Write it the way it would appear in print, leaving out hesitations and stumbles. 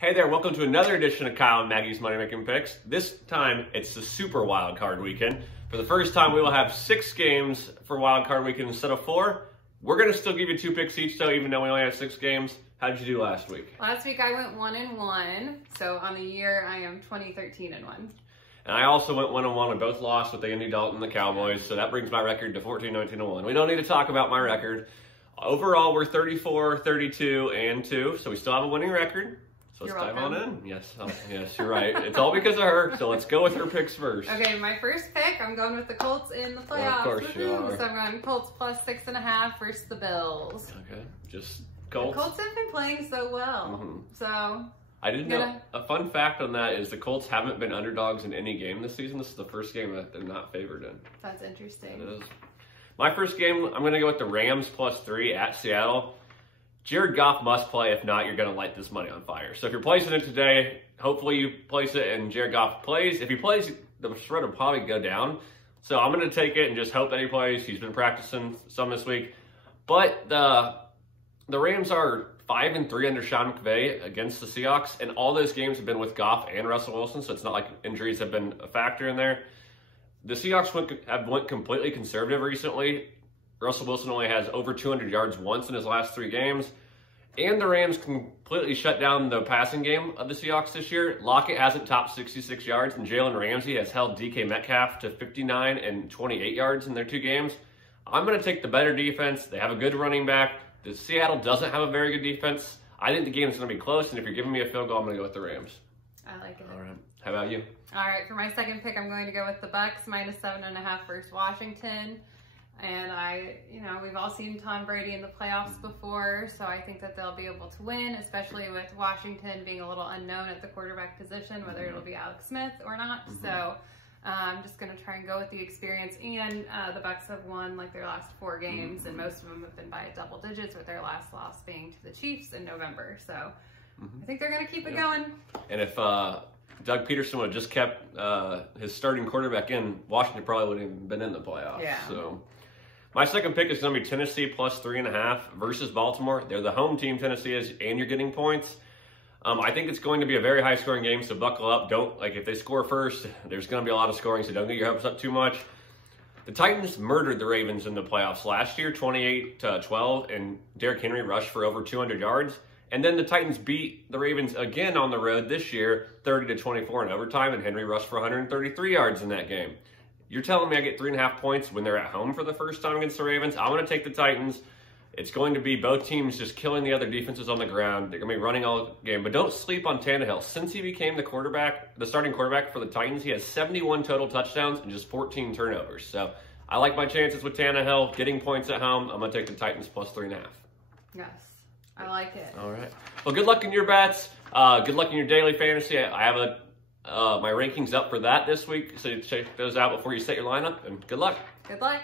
Hey there, welcome to another edition of Kyle and Maggie's Money Making Picks. This time, it's the Super Wild Card Weekend. For the first time, we will have 6 games for Wild Card Weekend instead of 4. We're going to still give you 2 picks each, though, even though we only have 6 games. How did you do last week? Last week, I went 1-1. So on the year, I am 20-13-1. And I also went 1-1. We both lost with Andy Dalton and the Cowboys, so that brings my record to 14-19-1. We don't need to talk about my record. Overall, we're 34-32-2, so we still have a winning record. So let's dive on in. Yes, yes, you're right. It's all because of her, so let's go with her picks first. Okay, my first pick, I'm going with the Colts in the playoffs. Of course you are. So I'm going Colts plus 6.5 versus the Bills. Okay, just Colts. The Colts have been playing so well. So I didn't know. A fun fact on that is the Colts haven't been underdogs in any game this season. This is the first game that they're not favored in. That's interesting. It is. My first game, I'm going to go with the Rams plus 3 at Seattle. Jared Goff must play. If not, you're going to light this money on fire. So if you're placing it today, hopefully you place it and Jared Goff plays. If he plays, the spread will probably go down. So I'm going to take it and just hope that he plays. He's been practicing some this week. But the Rams are 5-3 under Sean McVay against the Seahawks, and all those games have been with Goff and Russell Wilson, so it's not like injuries have been a factor in there. The Seahawks went completely conservative recently. Russell Wilson only has over 200 yards once in his last 3 games. And the Rams completely shut down the passing game of the Seahawks this year. Lockett hasn't topped 66 yards, and Jalen Ramsey has held DK Metcalf to 59 and 28 yards in their 2 games. I'm going to take the better defense. They have a good running back. The Seattle doesn't have a very good defense. I think the game's going to be close, and if you're giving me a field goal, I'm going to go with the Rams. I like it. All right. How about you? All right, for my second pick, I'm going to go with the Bucks minus 7.5 versus Washington. And we've all seen Tom Brady in the playoffs before, so I think that they'll be able to win, especially with Washington being a little unknown at the quarterback position, whether it'll be Alex Smith or not. So I'm just going to try and go with the experience. And the Bucks have won like their last 4 games, and most of them have been by double digits, with their last loss being to the Chiefs in November. So I think they're going to keep it going. And if Doug Peterson would have just kept his starting quarterback in, Washington probably wouldn't have been in the playoffs. Yeah. So my second pick is going to be Tennessee plus 3.5 versus Baltimore. They're the home team, Tennessee is, and you're getting points. I think it's going to be a very high-scoring game, so buckle up. If they score first, there's going to be a lot of scoring, so don't get your hopes up too much. The Titans murdered the Ravens in the playoffs last year, 28-12, and Derrick Henry rushed for over 200 yards. And then the Titans beat the Ravens again on the road this year, 30-24 in overtime, and Henry rushed for 133 yards in that game. You're telling me I get 3.5 points when they're at home for the first time against the Ravens? I'm going to take the Titans. It's going to be both teams just killing the other defenses on the ground. They're going to be running all game. But don't sleep on Tannehill. Since he became the starting quarterback for the Titans, he has 71 total touchdowns and just 14 turnovers. So I like my chances with Tannehill getting points at home. I'm going to take the Titans plus 3.5. Yes, I like it. All right. Well, good luck in your bets. Good luck in your daily fantasy. I have my rankings up for that this week, so check those out before you set your lineup, and good luck. Good luck.